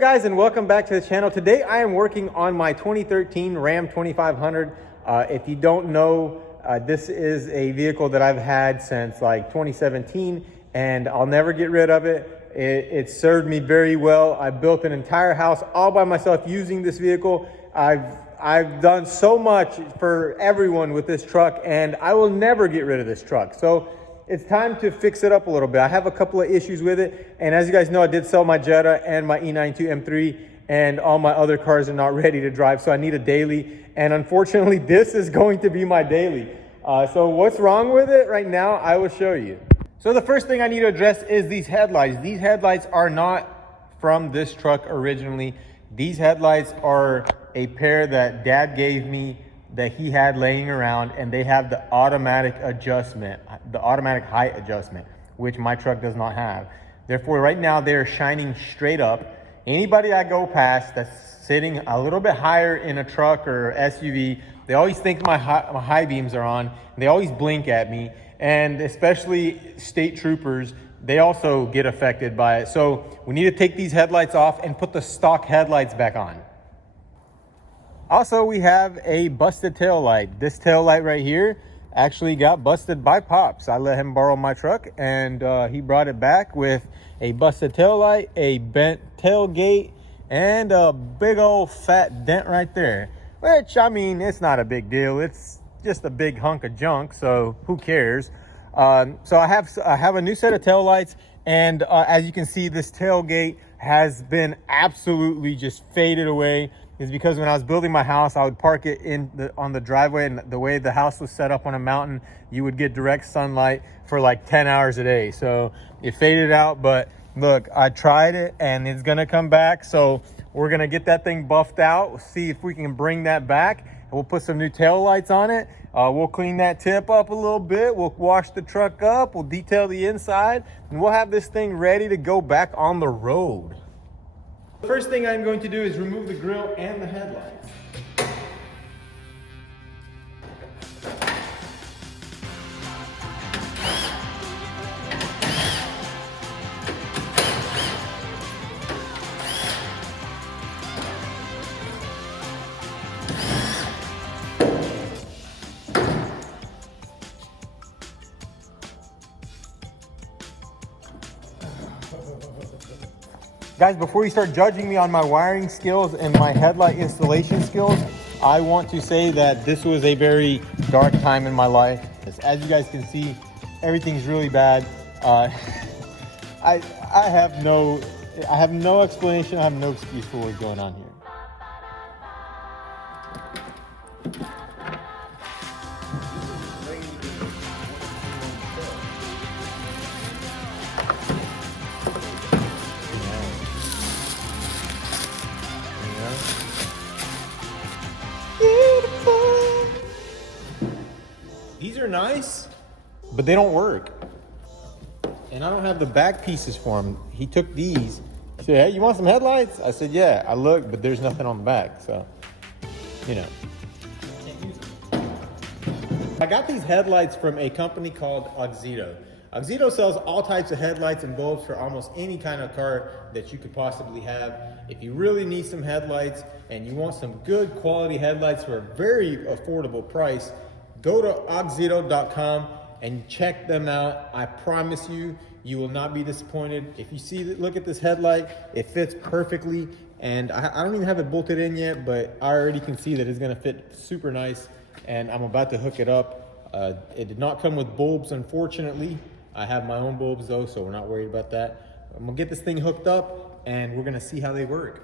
up guys, and welcome back to the channel. Today I am working on my 2013 Ram 2500. If you don't know, this is a vehicle that I've had since like 2017 and I'll never get rid of it. It served me very well. I built an entire house all by myself using this vehicle. I've done so much for everyone with this truck, and I will never get rid of this truck. So it's time to fix it up a little bit. I have a couple of issues with it, and as you guys know, I did sell my Jetta and my E92 M3, and all my other cars are not ready to drive, so I need a daily, and unfortunately this is going to be my daily. So what's wrong with it right now, I will show you. So the first thing I need to address is these headlights. These headlights are not from this truck originally. These headlights are a pair that Dad gave me that he had laying around, and they have the automatic adjustment, the automatic height adjustment, which my truck does not have. Therefore, right now they're shining straight up. Anybody I go past that's sitting a little bit higher in a truck or SUV, they always think my high beams are on, and they always blink at me. And especially state troopers, they also get affected by it. So we need to take these headlights off and put the stock headlights back on. Also, we have a busted tail light. This tail light right here actually got busted by Pops. I let him borrow my truck, and he brought it back with a busted tail light, a bent tailgate, and a big old fat dent right there. Which, I mean, it's not a big deal. It's just a big hunk of junk, so who cares? So I have a new set of tail lights, and as you can see, this tailgate has been absolutely just faded away. Is because when I was building my house, I would park it on the driveway, and the way the house was set up on a mountain, you would get direct sunlight for like 10 hours a day. So it faded out, but look, I tried it and it's gonna come back. So we're gonna get that thing buffed out. We'll see if we can bring that back, and we'll put some new tail lights on it. We'll clean that tip up a little bit. We'll wash the truck up. We'll detail the inside, and we'll have this thing ready to go back on the road. The first thing I'm going to do is remove the grille and the headlights. Guys, before you start judging me on my wiring skills and my headlight installation skills, I want to say that this was a very dark time in my life. As you guys can see, everything's really bad. I have no explanation. I have no excuse for what's going on here. These are nice, but they don't work. And I don't have the back pieces for them. He took these. He said, hey, you want some headlights? I said, yeah. I looked, but there's nothing on the back. So, you know. Can't use them. I got these headlights from a company called Auxito. Auxito sells all types of headlights and bulbs for almost any kind of car that you could possibly have. If you really need some headlights and you want some good quality headlights for a very affordable price, go to auxito.com and check them out. I promise you, you will not be disappointed. If you see, look at this headlight, it fits perfectly. And I don't even have it bolted in yet, but I already can see that it's gonna fit super nice. And I'm about to hook it up. It did not come with bulbs, unfortunately. I have my own bulbs though, so we're not worried about that. I'm gonna get this thing hooked up, and we're gonna see how they work.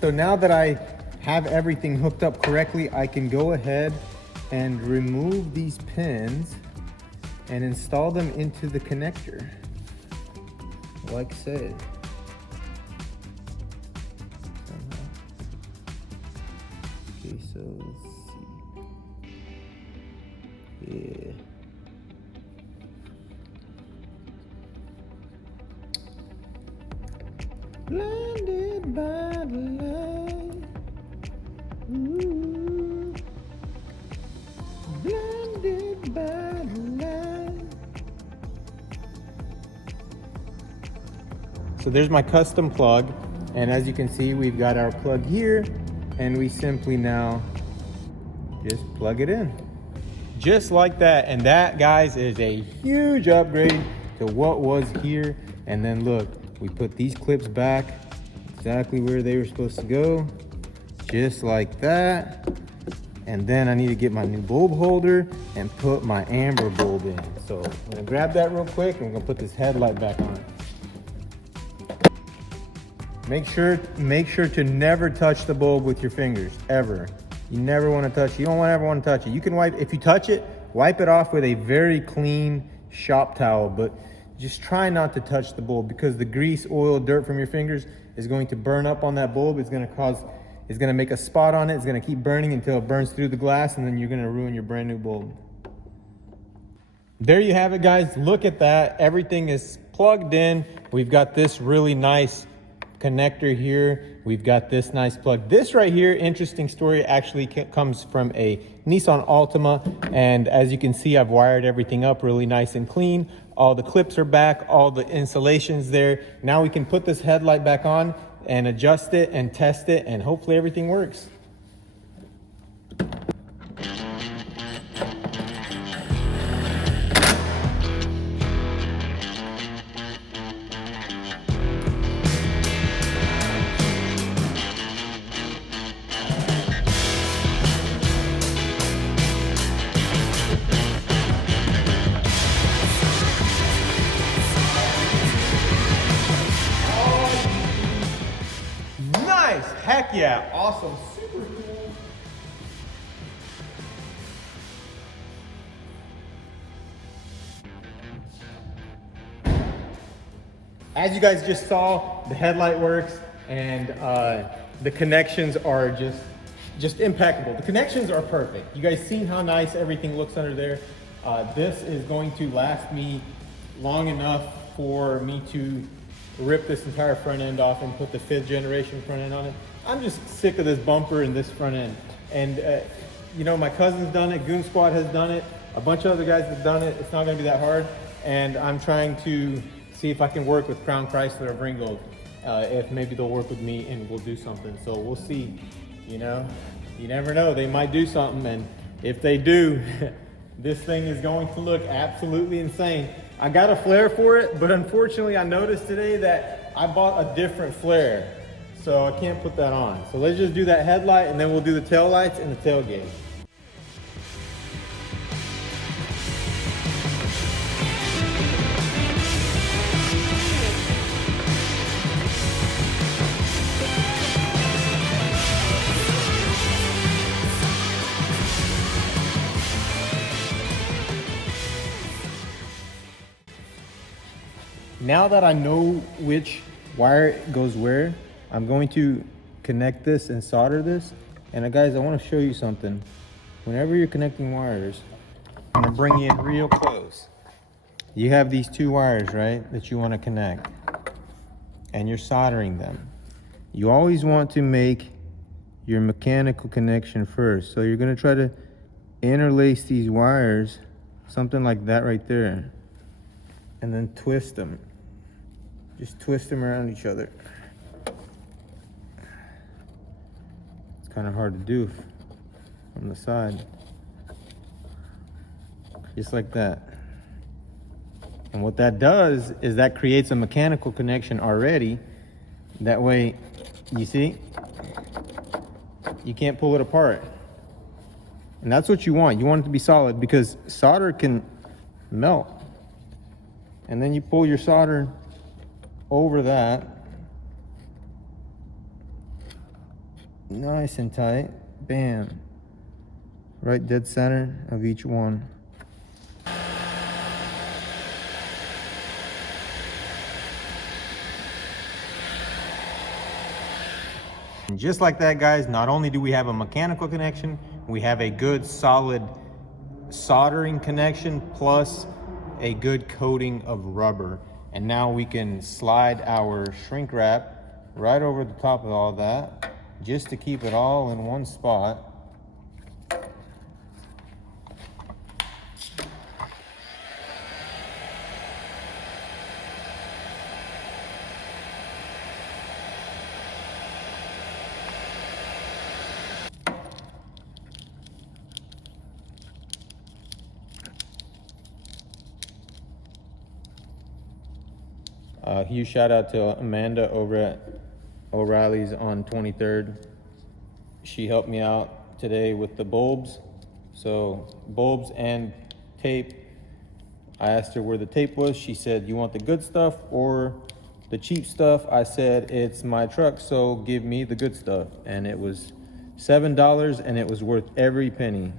So now that I have everything hooked up correctly, I can go ahead and remove these pins and install them into the connector, like said. Okay, so let's see. Yeah. Blinded by the light. Ooh. Blinded by the light. So there's my custom plug, and as you can see, we've got our plug here, and we simply now just plug it in. Just like that. And that, guys, is a huge upgrade to what was here. And then look, we put these clips back exactly where they were supposed to go, just like that. And then I need to get my new bulb holder and put my amber bulb in. So I'm gonna grab that real quick and we're gonna put this headlight back on. Make sure to never touch the bulb with your fingers, ever. You never wanna touch it. You don't ever wanna touch it. You can wipe, if you touch it, wipe it off with a very clean shop towel, but just try not to touch the bulb, because the grease, oil, dirt from your fingers is going to burn up on that bulb. It's gonna make a spot on it. It's gonna keep burning until it burns through the glass, and then you're gonna ruin your brand new bulb. There you have it, guys. Look at that. Everything is plugged in. We've got this really nice connector here. We've got this nice plug. This right here, interesting story, actually comes from a Nissan Altima. And as you can see, I've wired everything up really nice and clean. All the clips are back, all the insulation's there. Now we can put this headlight back on and adjust it and test it, and hopefully everything works. Nice, heck yeah, awesome, super cool. As you guys just saw, the headlight works, and the connections are just impeccable. The connections are perfect. You guys seen how nice everything looks under there? This is going to last me long enough for me to rip this entire front end off and put the 5th generation front end on it. I'm just sick of this bumper and this front end. And you know, my cousin's done it, Goon Squad has done it, a bunch of other guys have done it. It's not gonna be that hard. And I'm trying to see if I can work with Crown Chrysler of Ringgold. If maybe they'll work with me and we'll do something. So we'll see, you know? You never know, they might do something, and if they do, this thing is going to look absolutely insane. I got a flare for it, but unfortunately I noticed today that I bought a different flare, so I can't put that on. So let's just do that headlight, and then we'll do the tail lights and the tailgate. Now that I know which wire goes where, I'm going to connect this and solder this. And guys, I want to show you something. Whenever you're connecting wires, I'm gonna bring you in real close. You have these 2 wires, right, that you want to connect, and you're soldering them. You always want to make your mechanical connection first. So you're going to try to interlace these wires, something like that right there, and then twist them. Just twist them around each other. It's kind of hard to do from the side. Just like that. And what that does is that creates a mechanical connection already. That way, you see, you can't pull it apart. And that's what you want. You want it to be solid, because solder can melt. And then you pull your solder over that, Nice and tight. Bam. Right dead center of each one. And just like that, guys, not only do we have a mechanical connection, we have a good solid soldering connection plus a good coating of rubber. And now we can slide our shrink wrap right over the top of all that just to keep it all in one spot. Huge shout out to Amanda over at O'Reilly's on 23rd. She helped me out today with the bulbs. So bulbs and tape. I asked her where the tape was. She said, you want the good stuff or the cheap stuff? I said, it's my truck, so give me the good stuff. And it was $7 and it was worth every penny.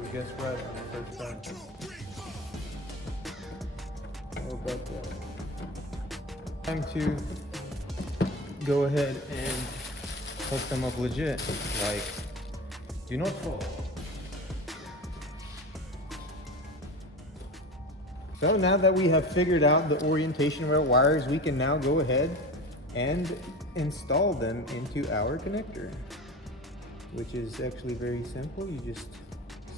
We guessed right on the first time. How about that? Time to go ahead and hook them up legit. Like, do not fall. So now that we have figured out the orientation of our wires, we can now go ahead and install them into our connector, which is actually very simple. You just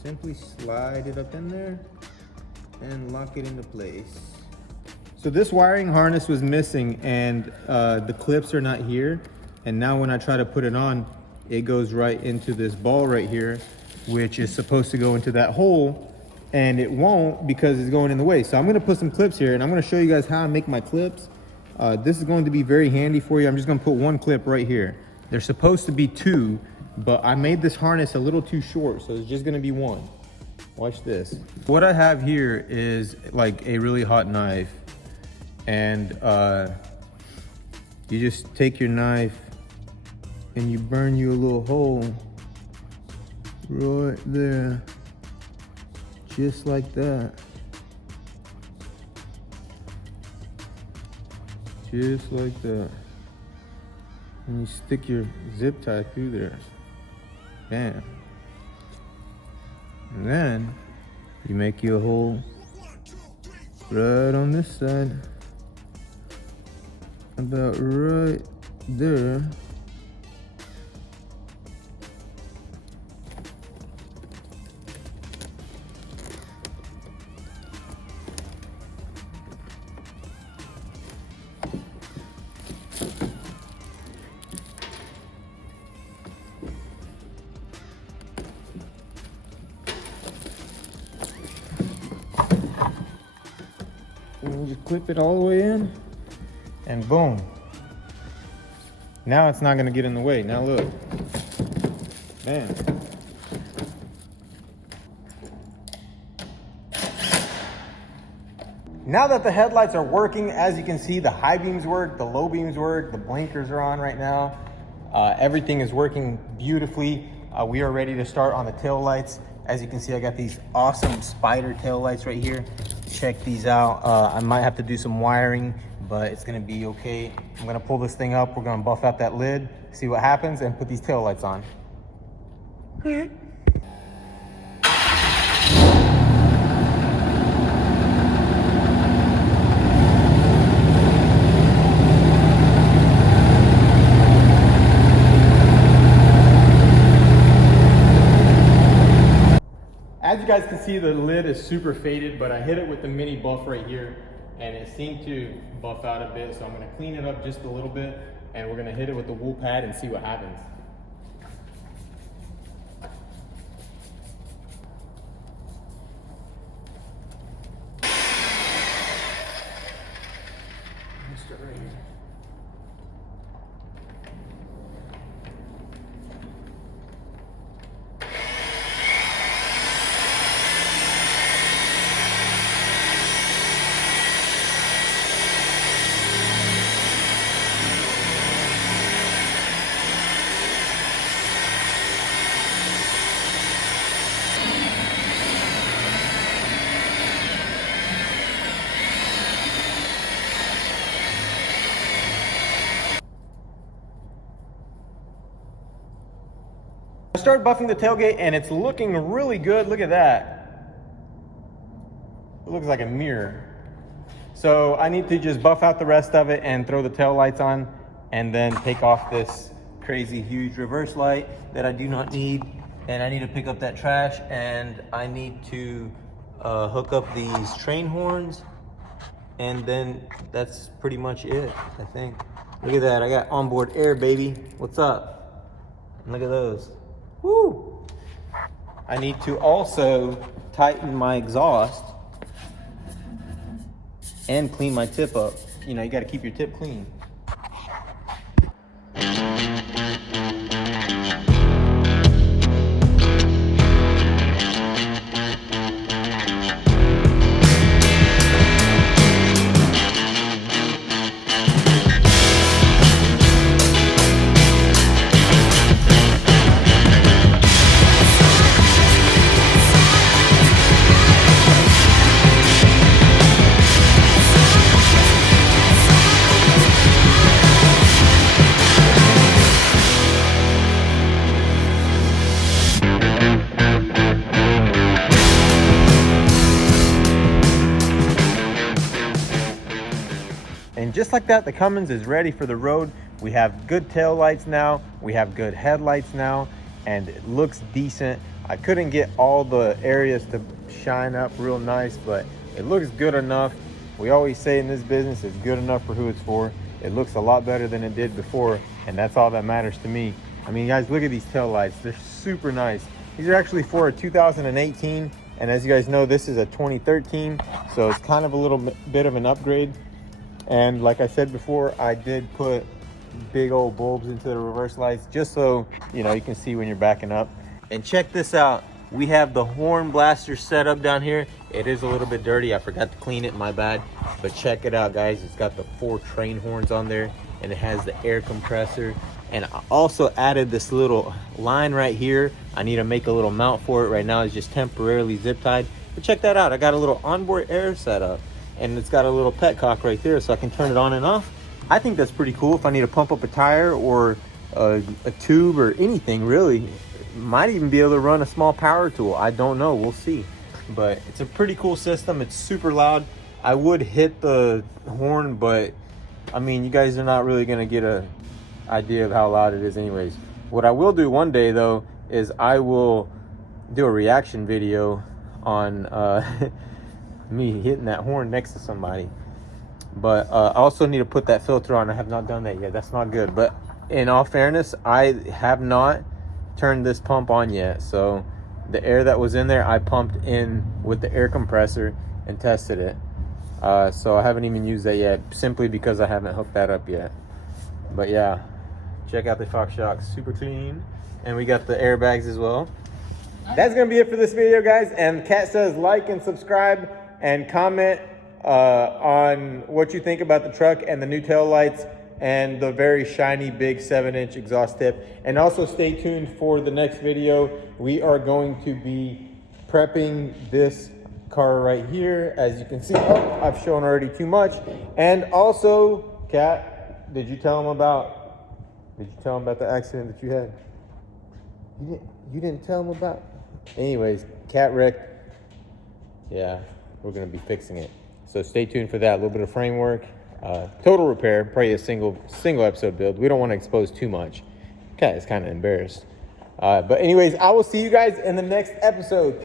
simply slide it up in there and lock it into place. So this wiring harness was missing and the clips are not here. And now when I try to put it on, it goes right into this ball right here, which is supposed to go into that hole, and it won't because it's going in the way. So I'm gonna put some clips here and I'm gonna show you guys how I make my clips. This is going to be very handy for you. I'm just gonna put one clip right here. There's supposed to be two, but I made this harness a little too short, so it's just gonna be one. Watch this. What I have here is like a really hot knife, and you just take your knife and you burn you a little hole right there, just like that. Just like that. And you stick your zip tie through there. Bam. And then you make you a hole right on this side, about right there. And you just clip it all the way in, and boom. Now it's not gonna get in the way. Now look, bam. Now that the headlights are working, as you can see, the high beams work, the low beams work, the blinkers are on right now. Everything is working beautifully. We are ready to start on the tail lights. As you can see, I got these awesome Spyder tail lights right here. check these out. I might have to do some wiring, but it's gonna be okay. I'm gonna pull this thing up. We're gonna buff out that lid, see what happens, and put these tail lights on. As you guys can see, the lid is super faded, but I hit it with the mini buff right here and it seemed to buff out a bit. So I'm gonna clean it up just a little bit and we're gonna hit it with the wool pad and see what happens. Let's start right here. I started buffing the tailgate and it's looking really good. Look at that. It looks like a mirror. So I need to just buff out the rest of it and throw the tail lights on and then take off this crazy huge reverse light that I do not need. And I need to pick up that trash and I need to hook up these train horns. And then that's pretty much it, I think. Look at that, I got onboard air, baby. What's up? Look at those. Woo! I need to also tighten my exhaust and clean my tip up. You know, you got to keep your tip clean. And just like that, the Cummins is ready for the road. We have good tail lights now, we have good headlights now, and it looks decent. I couldn't get all the areas to shine up real nice, but it looks good enough. We always say in this business, it's good enough for who it's for. It looks a lot better than it did before, and that's all that matters to me. I mean, guys, look at these tail lights. They're super nice. These are actually for a 2018, and as you guys know, this is a 2013, so it's kind of a little bit of an upgrade. And like I said before, I did put big old bulbs into the reverse lights just so, you know, you can see when you're backing up. And check this out. We have the horn blaster set up down here. It is a little bit dirty. I forgot to clean it, my bad. But check it out, guys. It's got the 4 train horns on there and it has the air compressor. And I also added this little line right here. I need to make a little mount for it. Right now it's just temporarily zip tied. But check that out. I got a little onboard air setup. And it's got a little petcock right there so I can turn it on and off. I think that's pretty cool if I need to pump up a tire or a tube or anything really. Might even be able to run a small power tool. I don't know, we'll see. But it's a pretty cool system. It's super loud. I would hit the horn, but I mean, you guys are not really gonna get an idea of how loud it is anyways. What I will do one day though, is I will do a reaction video on me hitting that horn next to somebody. But I also need to put that filter on. I have not done that yet. That's not good. But in all fairness, I have not turned this pump on yet. So the air that was in there, I pumped in with the air compressor and tested it. So I haven't even used that yet, simply because I haven't hooked that up yet. But yeah, check out the Fox shocks, super clean. And we got the airbags as well. That's gonna be it for this video, guys. And Kat says like and subscribe and comment on what you think about the truck and the new tail lights and the very shiny big 7-inch exhaust tip. And also stay tuned for the next video. We are going to be prepping this car right here. As you can see, oh, I've shown already too much. And also, Kat, did you tell him about the accident that you had? You didn't tell him about? Anyways, Cat wrecked. Yeah, we're gonna be fixing it. So stay tuned for that. A little bit of framework, total repair, probably a single episode build. We don't want to expose too much. Cat is kind of embarrassed. But anyways, I will see you guys in the next episode.